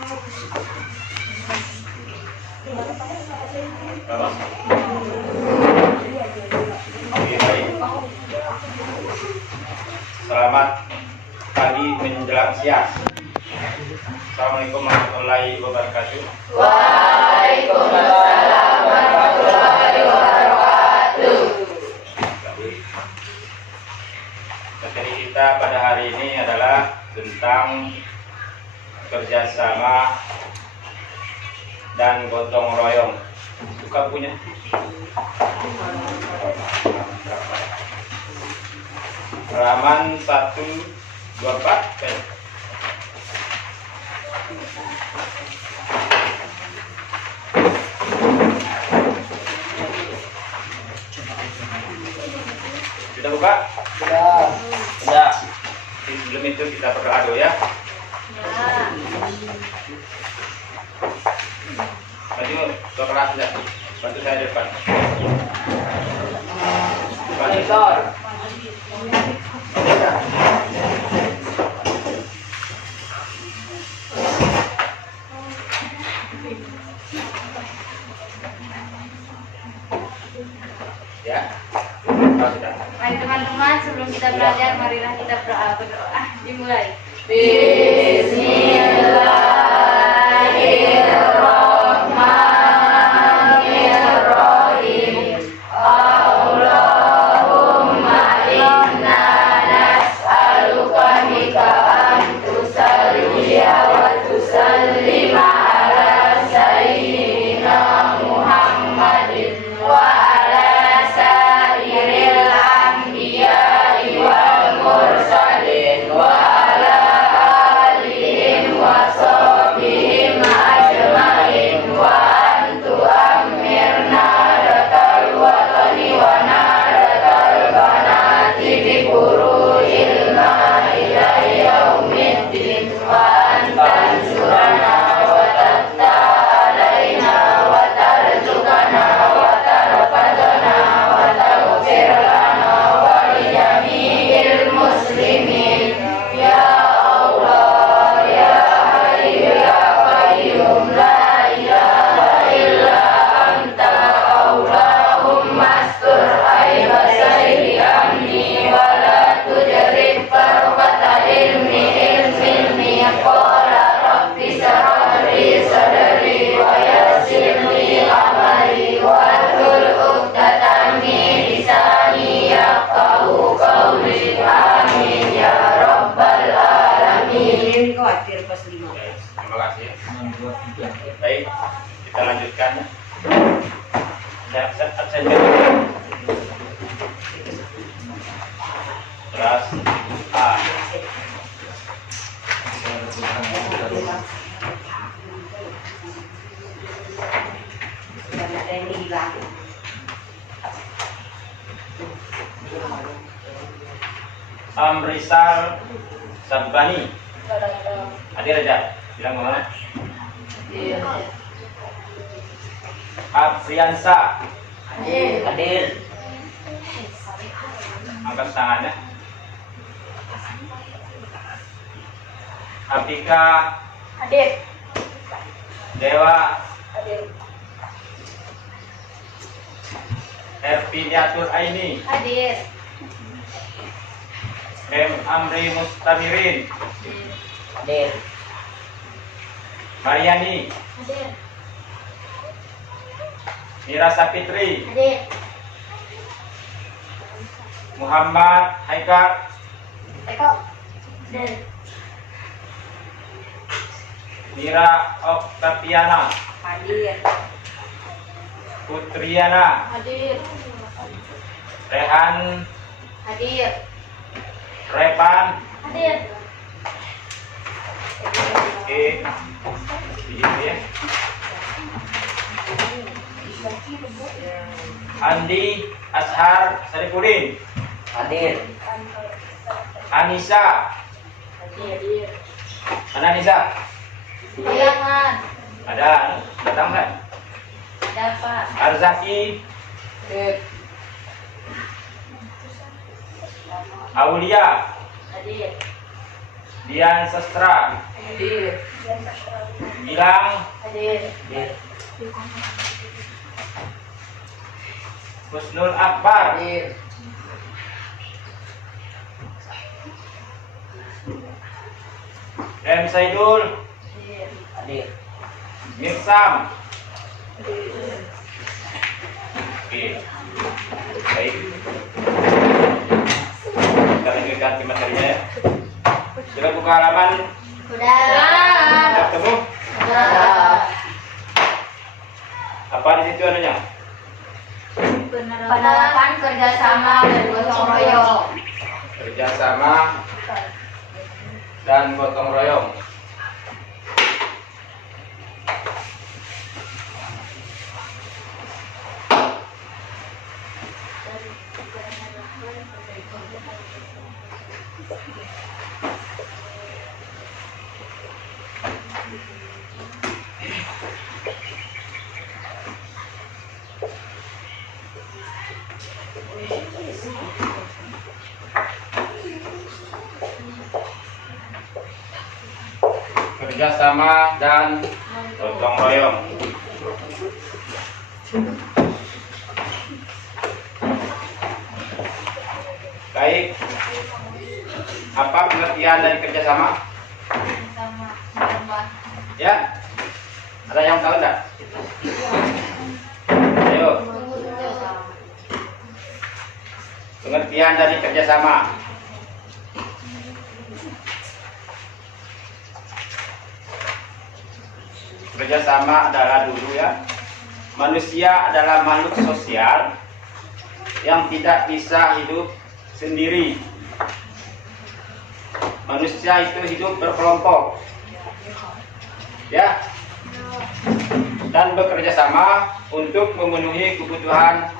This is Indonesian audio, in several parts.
Oke, baik. Selamat pagi menjelang siang. Assalamualaikum warahmatullahi wabarakatuh. Waalaikumsalam warahmatullahi wabarakatuh. Materi kita pada hari ini adalah tentang kerjasama dan gotong royong. Buka punya. Halaman 124. Sudah buka? Sudah. Sebelum itu kita berdoa dulu ya. Maju ke kelas ya. Bantu saya di depan. Monitor. Ya. Baik teman-teman, sebelum kita belajar, marilah kita berdoa. Dimulai. Bismillahirrahmanirrahim. Allahumma inna nas'aluka bika an tusalliya wa tusallima ala sayyidina Muhammadin wa ala sairil anbiya'i wal mursalin wa ala alihim wa sahbihim ajma'in wa antu amirna ratal watani wa naratal banati bi furu'il ila yaumiddin wa antan surana wa tatta alaina wa tarjukana wa tarfadana wa taghfir lana wa li jami'il muslimin ya Allah ya Hayyu ya Qayyum la ilaha illa anta Allahumma astur aiba sayyi amni wa la tujrid farqata ilmi qala rabbi shrah li sadri wa yassir li amri wa hlul 'uqdatam min lisani yafqahu qawli amin ya rabbal alamin. Khawatir pas 5. Terima kasih. Baik, kita lanjutkan. Absen. Kelas A. Sudah ada yang hilang. Amrisal Sabbani. Hadir aja. Bilang kemana? Afriansa. Hadir. Angkat tangannya. Apika. Hadir. Dewa. Hadir. Erpiniatur Aini. Hadir. Amri Mustamirin. Hadir. Mariani. Hadir. Mira Sapitri. Hadir. Muhammad Haikal. Eko. Hadir. Mira Oktaviana. Hadir. Putriana. Hadir. Rehan. Hadir. Repan. Hadir. Oke. Begitu ya. Andi Ashar Saripudin. Hadir. Anissa. Hadir. Mana Anissa? Jangan. Ada. Datang nggak? Ada Pak. Arzaki. Aulia. Hadir. Dian Sastra. Hadir. Gilang. Hadir. Husnul Akbar. Hadir. M. Saidul. Hadir. Mirsam. Oke. Baik. Kita lanjutkan ke materinya ya. Sudah buka halaman? Sudah. Sudah ketemu? Sudah. Apa di situ anunya? Penerapan kerjasama dan gotong royong. Kerjasama dan gotong royong. Kerjasama dan gotong royong. Baik. Apa pengertian dari kerjasama? Ya, ada yang tahu enggak? Ayo. Pengertian dari kerjasama. Kerjasama adalah dulu ya, manusia adalah makhluk sosial yang tidak bisa hidup sendiri. Manusia itu hidup berkelompok, ya, dan bekerja sama untuk memenuhi kebutuhan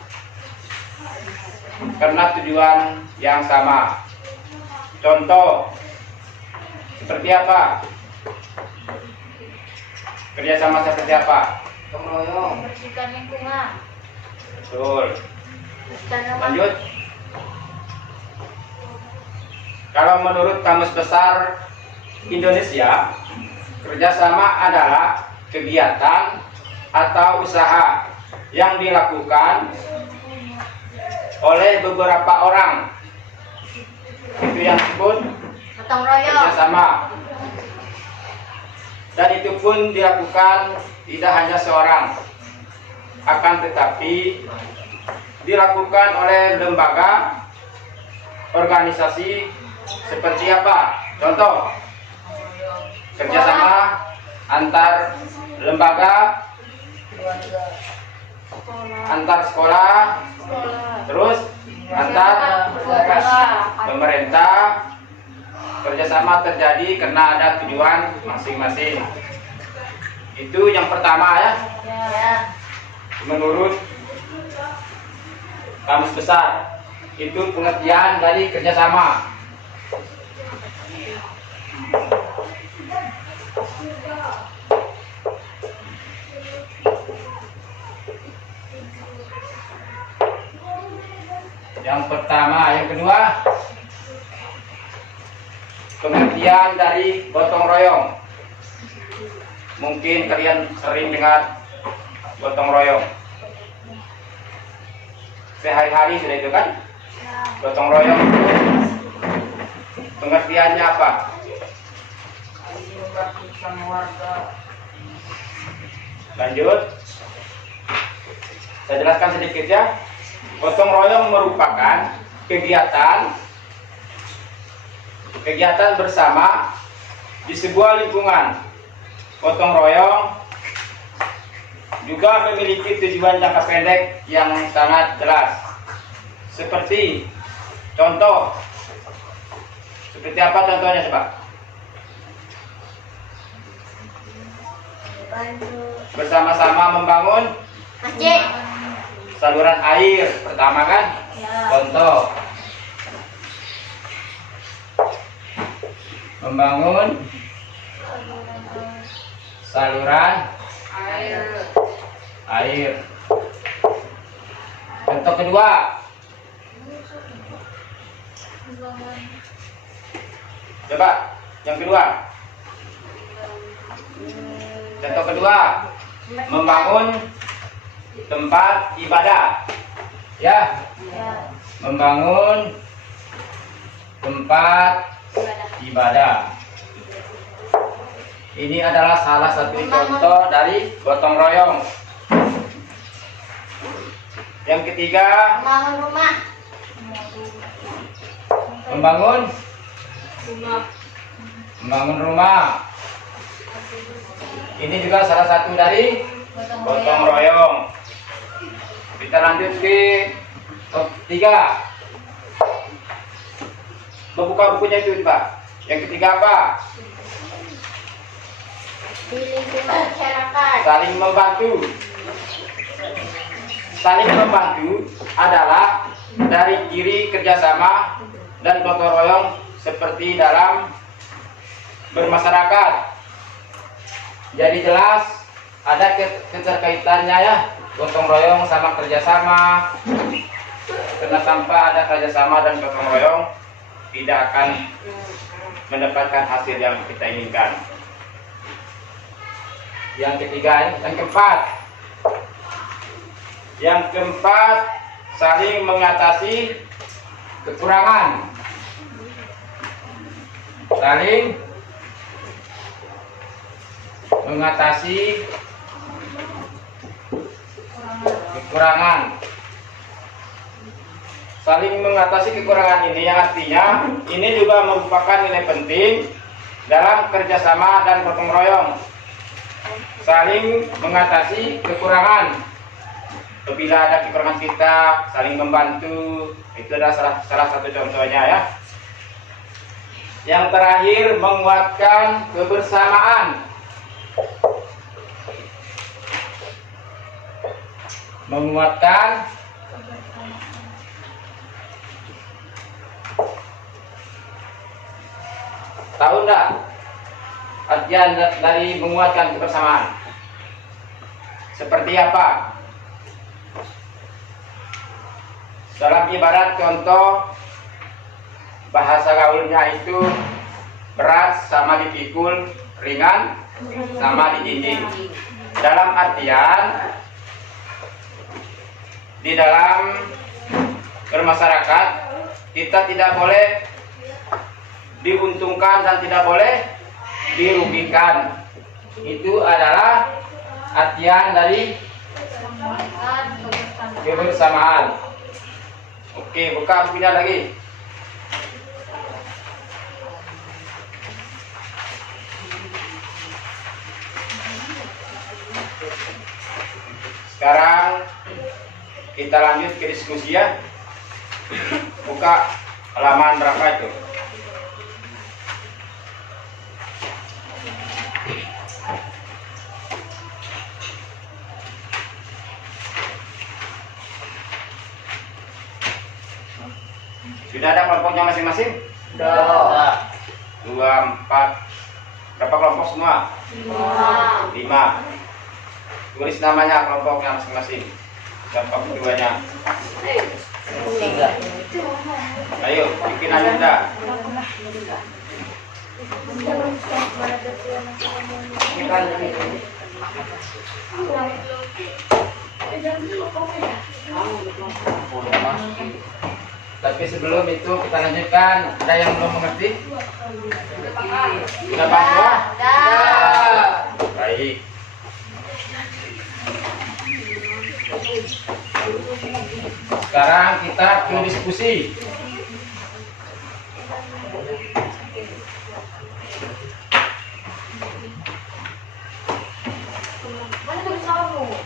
karena tujuan yang sama. Contoh, seperti apa? Kerjasama seperti apa? Gotong royong. Membersihkan lingkungan. Betul. Tanaman. Lanjut. Kalau menurut Kamus Besar Indonesia, kerjasama adalah kegiatan atau usaha yang dilakukan oleh beberapa orang. Itu yang disebut Gotong royong. kerjasama. Dan itu pun dilakukan tidak hanya seorang, akan tetapi dilakukan oleh lembaga, organisasi seperti apa? Contoh, kerjasama antar lembaga, antar sekolah, terus antar pemerintah. Kerjasama terjadi karena ada tujuan masing-masing. Itu yang pertama ya, Ya. menurut Kamus Besar. Itu pengertian dari kerjasama. Yang pertama, yang kedua, pengertian dari gotong royong. Mungkin kalian sering dengar gotong royong. Sehari-hari sudah itu kan? Gotong royong itu pengertiannya apa? Membersihkan warga. Lanjut. Saya jelaskan sedikit ya. Gotong royong merupakan kegiatan bersama di sebuah lingkungan. Gotong royong juga memiliki tujuan jangka pendek yang sangat jelas. Seperti contoh, seperti apa contohnya coba? Bersama-sama membangun Masjid. saluran air pertama kan? Ya. Contoh, membangun saluran air. Contoh kedua, coba Yang kedua. Contoh kedua, membangun tempat ibadah. Ya, Ya. membangun tempat ibadah. Ini adalah salah satu contoh dari gotong royong. Yang ketiga, Membangun rumah. membangun Rumah. membangun rumah. Ini juga salah satu dari gotong royong. Kita lanjut ke top 3. Membuka bukunya itu, Pak. Yang ketiga apa? Di lingkungan masyarakat. Saling membantu. Saling membantu adalah dari ciri kerjasama dan gotong royong seperti dalam bermasyarakat. Jadi jelas ada keterkaitannya ya, gotong royong sama kerjasama. Karena tanpa ada kerjasama dan gotong royong tidak akan mendapatkan hasil yang kita inginkan. Yang ketiga, yang keempat, saling mengatasi kekurangan. Saling mengatasi kekurangan. Saling mengatasi kekurangan ini yang artinya ini juga merupakan nilai penting dalam kerjasama dan gotong royong. Saling mengatasi kekurangan. Apabila ada kekurangan kita, saling membantu. Itu adalah salah satu contohnya ya. Yang terakhir, menguatkan kebersamaan. Menguatkan tahu enggak artian dari menguatkan kebersamaan? Seperti apa? Dalam ibarat contoh bahasa gaulnya itu berat sama dipikul, ringan sama dijinjing. Dalam artian di dalam bermasyarakat kita tidak boleh diuntungkan dan tidak boleh dirugikan. Itu adalah artian dari kebersamaan. Oke, buka bukunya lagi. Sekarang kita lanjut ke diskusi ya. Buka halaman berapa itu? Sudah ada kelompoknya masing-masing? Sudah. 2, 4. Berapa kelompok semua? 5. Tulis namanya kelompoknya masing-masing. Kelompok keduanya. 3. Ayo, bikin agenda. Tapi sebelum itu kita lanjutkan. Ada yang belum mengerti? Sudah paham semua? Dah. Baik. Sekarang kita ke diskusi.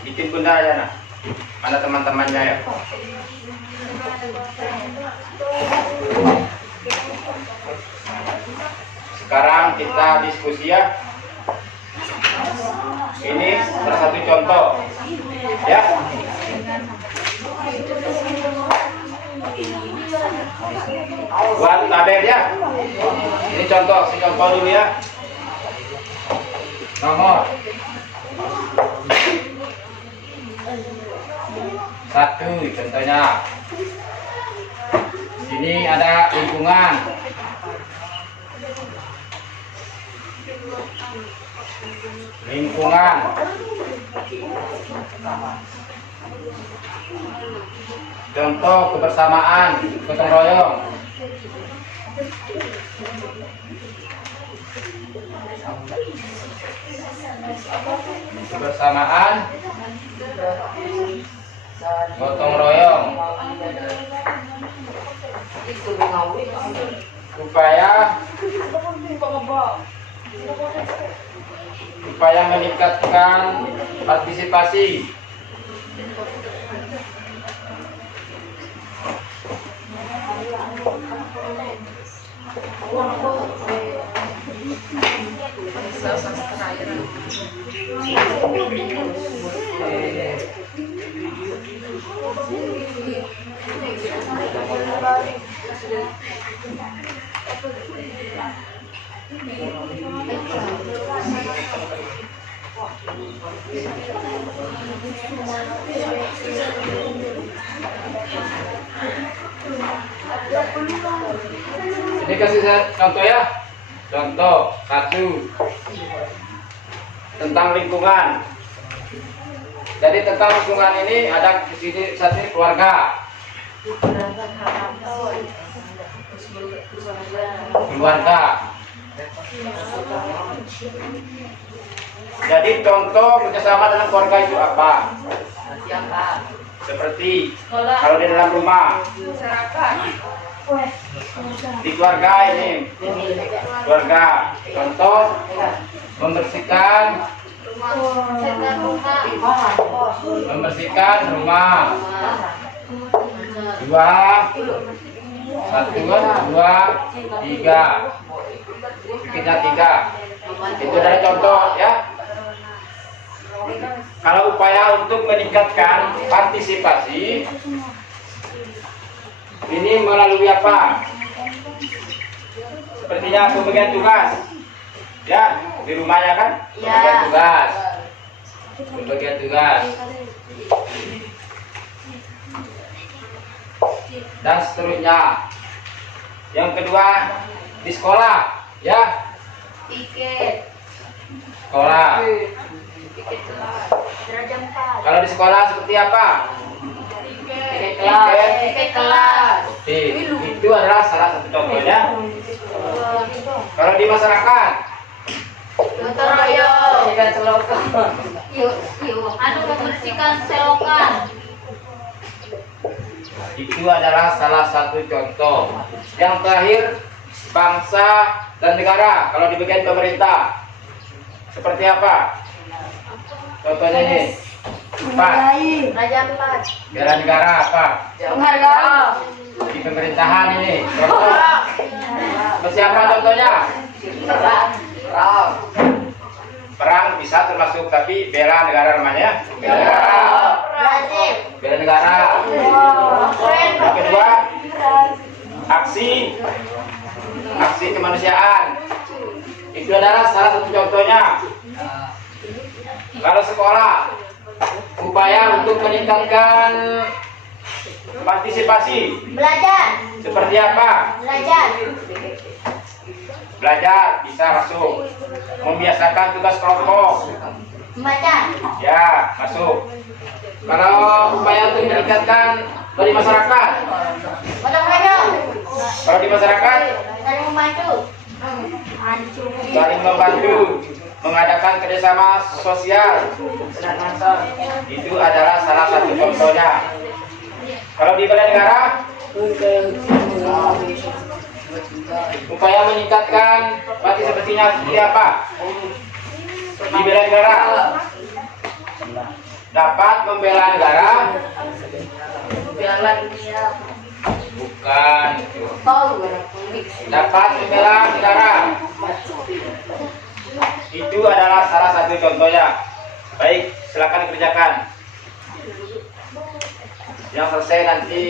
Bikin bunda aja nah. Mana teman-temannya ya? Sekarang kita diskusi ya. Ini salah satu contoh ya. Buat tabel ya. Ini contoh, si contoh dulu ya. Nomor 1 contohnya. Sini ada lingkungan. lingkungan, contoh kebersamaan, gotong royong, kebersamaan, gotong royong, upaya meningkatkan partisipasi, ini kasih saya contoh ya. Contoh 1 tentang lingkungan. Jadi tentang lingkungan ini ada di sini satu keluarga. Keluarga. Jadi contoh kerjasama dengan keluarga itu apa? Seperti kalau di dalam rumah, di keluarga ini, keluarga. Contoh membersihkan rumah. 1, 2, 3. Bikinnya 3. Itu dari contoh ya. Kalau upaya untuk meningkatkan partisipasi ini melalui apa? Sepertinya pembagian tugas. Ya, di rumahnya kan? Pembagian tugas. Pembagian tugas. Dan seterusnya. Yang kedua di sekolah, ya. Sekolah. Kalau di sekolah seperti apa? kelas. Oke, itu adalah salah satu contohnya. Kalau di masyarakat, Gotong royong. Membersihkan selokan. itu adalah salah satu contoh. Yang terakhir, bangsa dan negara. Kalau di bagian pemerintah, seperti apa? Contohnya ini. 4. Raja 4. Bela negara apa? Penghargaan. Di pemerintahan ini. Contoh. Siapa contohnya? Perang bisa termasuk, tapi bela negara namanya. Bela negara. Wajib. Bela negara. Yang kedua, aksi kemanusiaan. Itu adalah salah satu contohnya. Kalau sekolah, upaya untuk meningkatkan partisipasi. Belajar. Seperti apa? Belajar bisa masuk. Membiasakan tugas kelompok. Membaca. Ya, masuk. Kalau upaya untuk meningkatkan dari masyarakat. Gotong royong. Kalau di masyarakat, Saling membantu. saling membantu, mengadakan kerjasama sosial. Itu adalah salah satu contohnya. Kalau di bela negara, upaya meningkatkan partisipasinya seperti apa? Di bela negara, dapat membela negara. Bukan. Dapat membela negara. Itu adalah salah satu contohnya. Baik, silakan dikerjakan. Yang selesai nanti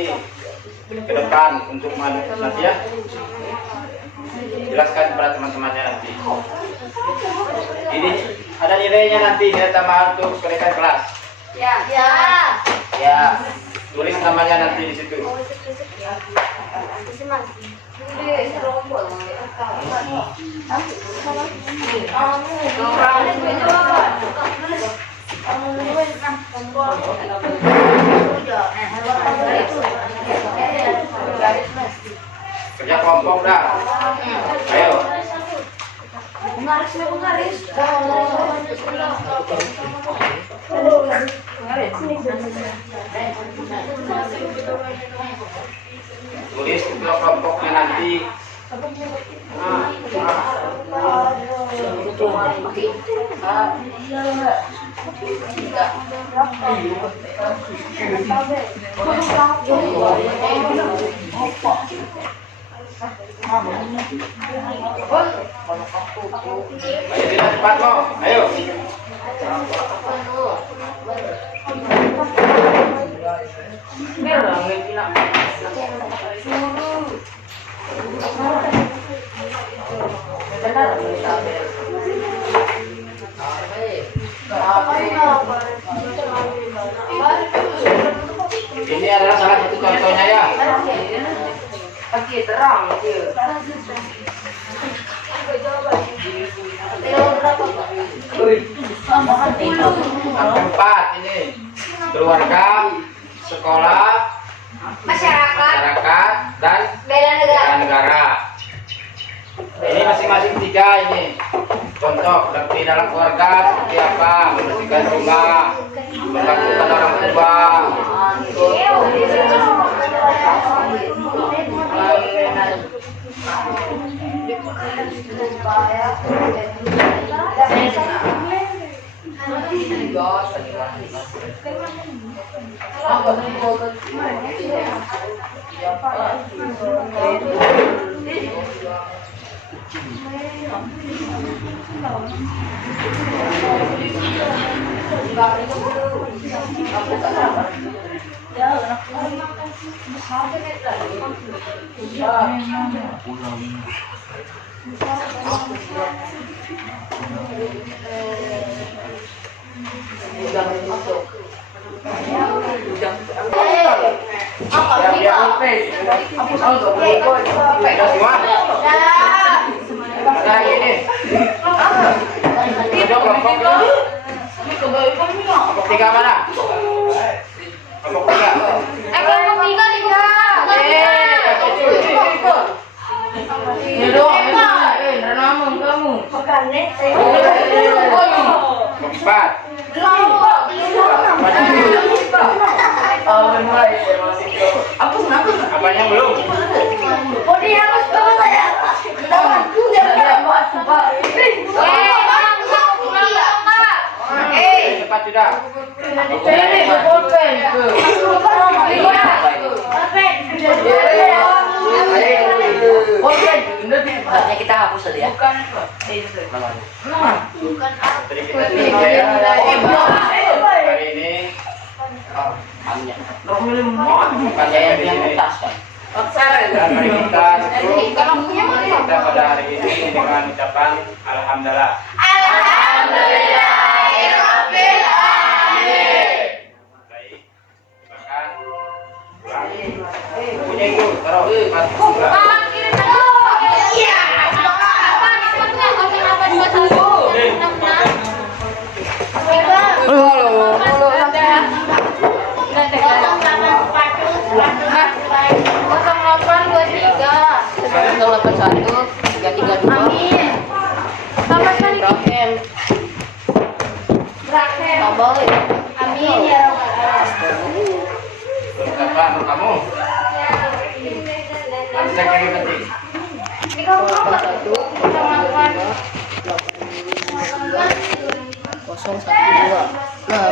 ke depan untuk nanti ya. Jelaskan kepada teman-temannya nanti. Ini ada nilainya nanti, nilai tambahan untuk kenaikan kelas. Ya. Tulis namanya nanti di situ. Kerja kelompok dah. Ayo. Tulis kelompoknya nanti. Ayo tidak cepat lo. Ayo. Ini adalah salah satu contohnya ya. Pagi terang dia. Empat ini keluarga, sekolah, masyarakat dan bela negara. Ini masing-masing 3 ini. Contoh bakti dalam keluarga seperti apa? Membersihkan rumah, membangkitkan orang tua. Nah ini. Kelompok 3 mana? Kelompok 3. Apanya belum? Cepat sudah. Kita hapus saja ya. Bukan. Hari ini kita pada hari ini dengan ucapan alhamdulillah. Alhamdulillahirabbil alamin. Baik, silakan pulang. Punya itu taruh. Amin. Sama sekali. Amin ya Rabbal alamin. Ucapan kamu. Cek yang penting. Ini kamu apa? Sama 012. Nah,